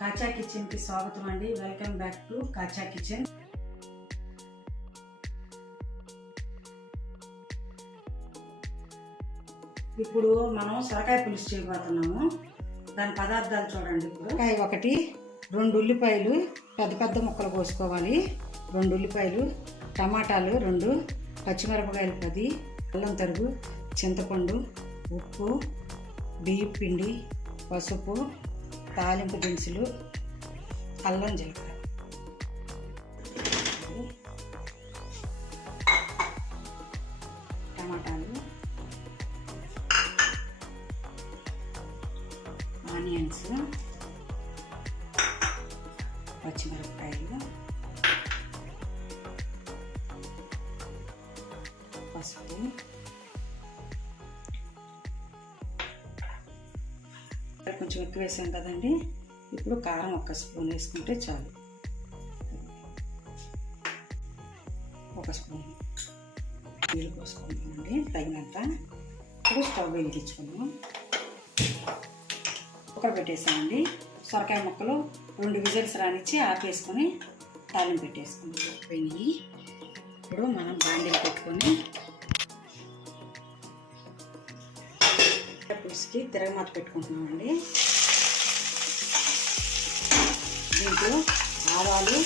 కాచా కిచెన్కి స్వాగతం అండి. Welcome back to కాచా kitchen. ఇప్పుడు మనం సొరకాయ పులుసు చేయబోతున్నాము. దాని పదార్థాలు చూడండి. ఇప్పుడు కాయ ఒకటి, 2 ఉల్లిపాయలు పెద్ద పెద్ద ముక్కలు కోసుకోవాలి, 2 ఉల్లిపాయలు, టమాటాలు 2, పచ్చిమిరపకాయలు 10, అల్లం తరుగు, చింతపండు, ఉప్పు, బియ్యం పిండి, పసుపు, తాలింపు దినుసులు, అల్లం జీలకర్ర. టమాటాలు, ఆనియన్స్, పచ్చిమిరపకాయలు, పసుపు, కొంచెం ఎక్కువ వేసాం కదండి. ఇప్పుడు కారం 1 స్పూన్ వేసుకుంటే చాలు. 1 స్పూన్ నీళ్ళు పోసుకుంటామండి తగినంత. ఇప్పుడు స్టవ్ వెలిగించుకున్నాం. కుక్కర్ పెట్టేసామండి. సొరకాయ ముక్కలు 2 విజిల్స్ రానిచ్చి ఆపేసుకొని తాలింపు పెట్టేసుకున్నాం. పోయి ఇప్పుడు మనం బాండీలు పెట్టుకొని పులుసుకి తిరగమాత పెట్టుకుంటున్నామండి. దీంట్లో ఆవాలు,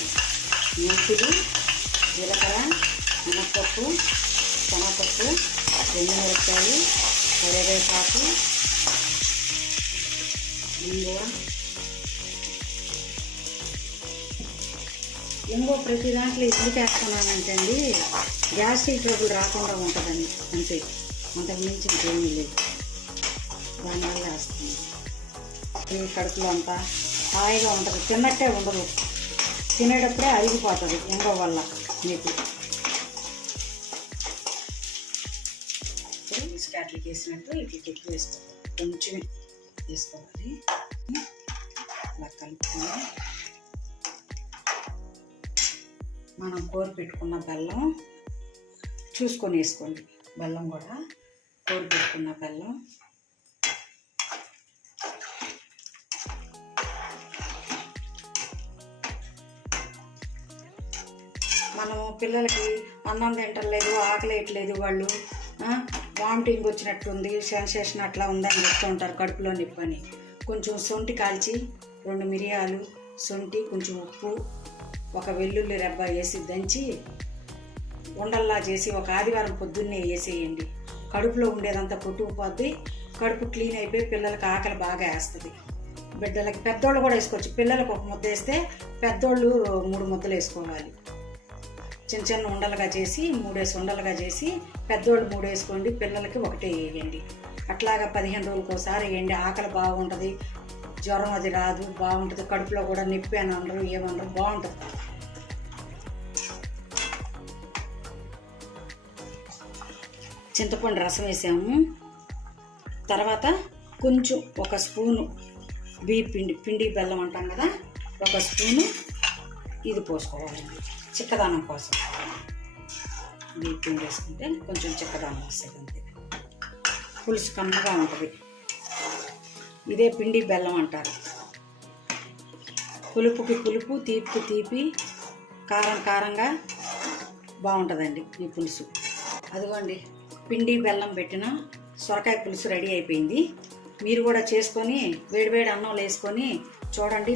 మెంతులు, జీలకర్ర, మినప్పప్పు, శనగపప్పు, ఎండుమిరపకాయలు, కరివేపాకు, ఇంకో ప్రతి దాంట్లో ఎందుకు వేస్తున్నానంటే అండి, గ్యాస్ట్రిక్ ట్రబుల్ రాకుండా ఉంటుందని, అంతే, అంతకు మించి ఇంకేమీ లేదు. దానివల్ల వేస్తున్నాను. ఈ కడుపులో అంతా హాయిగా ఉంటుంది, తిన్నట్టే ఉండదు, తినేటప్పుడే అరిగిపోతుంది ఎంగో వల్ల మీకు. స్కాట్లకి వేసినట్టు ఇట్లకి ఎక్కువ వేసుకోవాలి, కొంచెం వేసుకోవాలి. అలా కలుపుకొని మనం కోరి పెట్టుకున్న బెల్లం చూసుకొని వేసుకోండి. బెల్లం కూడా కోరి పెట్టుకున్న బెల్లం, మనం పిల్లలకి అన్నం తింటలేదు, ఆకలేయట్లేదు, వాళ్ళు వామిటింగ్ వచ్చినట్టుంది, సెన్సేషన్ అట్లా ఉందని చెప్తూ ఉంటారు, కడుపులో నొప్పి అని. కొంచెం సొంటి కాల్చి 2 మిరియాలు, సొంటి, కొంచెం ఉప్పు, 1 వెల్లుల్లి రెబ్బ వేసి దంచి ఉండల్లా చేసి ఒక ఆదివారం పొద్దున్నే వేసేయండి. కడుపులో ఉండేదంతా కొట్టుకుపోద్ది, కడుపు క్లీన్ అయిపోయి పిల్లలకి ఆకలి బాగా వేస్తుంది. బిడ్డలకి, పెద్దోళ్ళు కూడా వేసుకోవచ్చు. పిల్లలకు 1 ముద్ద వేస్తే పెద్దోళ్ళు 3 ముద్దలు వేసుకోవాలి. చిన్న చిన్న ఉండలుగా చేసి 3 ఉండలుగా చేసి పెద్దోళ్ళు 3 వేసుకోండి, పిల్లలకి 1 వేయండి. అట్లాగా 15 రోజులకు ఒకసారి వేయండి. ఆకలి బాగుంటుంది, జ్వరం అది రాదు, బాగుంటుంది. కడుపులో కూడా నొప్పి అని అనరు, ఏమనరు, బాగుంటుంది. చింతపండు రసం వేసాము. తర్వాత కొంచెం 1 స్పూను బియ్యం పిండి బెల్లం అంటాం కదా, 1 స్పూను ఇది పోసుకోవాలండి చిక్కదానం కోసం. బియ్యం పిండి వేసుకుంటే కొంచెం చిక్కదానం వస్తుంది, అంతే. పులుసు కమ్మగా ఉంటుంది. ఇదే పిండి బెల్లం అంటారు. పులుపుకి పులుపు, తీపికి తీపి, కారం కారంగా బాగుంటుందండి ఈ పులుసు. అదిగోండి, పిండి బెల్లం పెట్టిన సొరకాయ పులుసు రెడీ అయిపోయింది. మీరు కూడా చేసుకొని వేడివేడి అన్నంలో వేసుకొని చూడండి.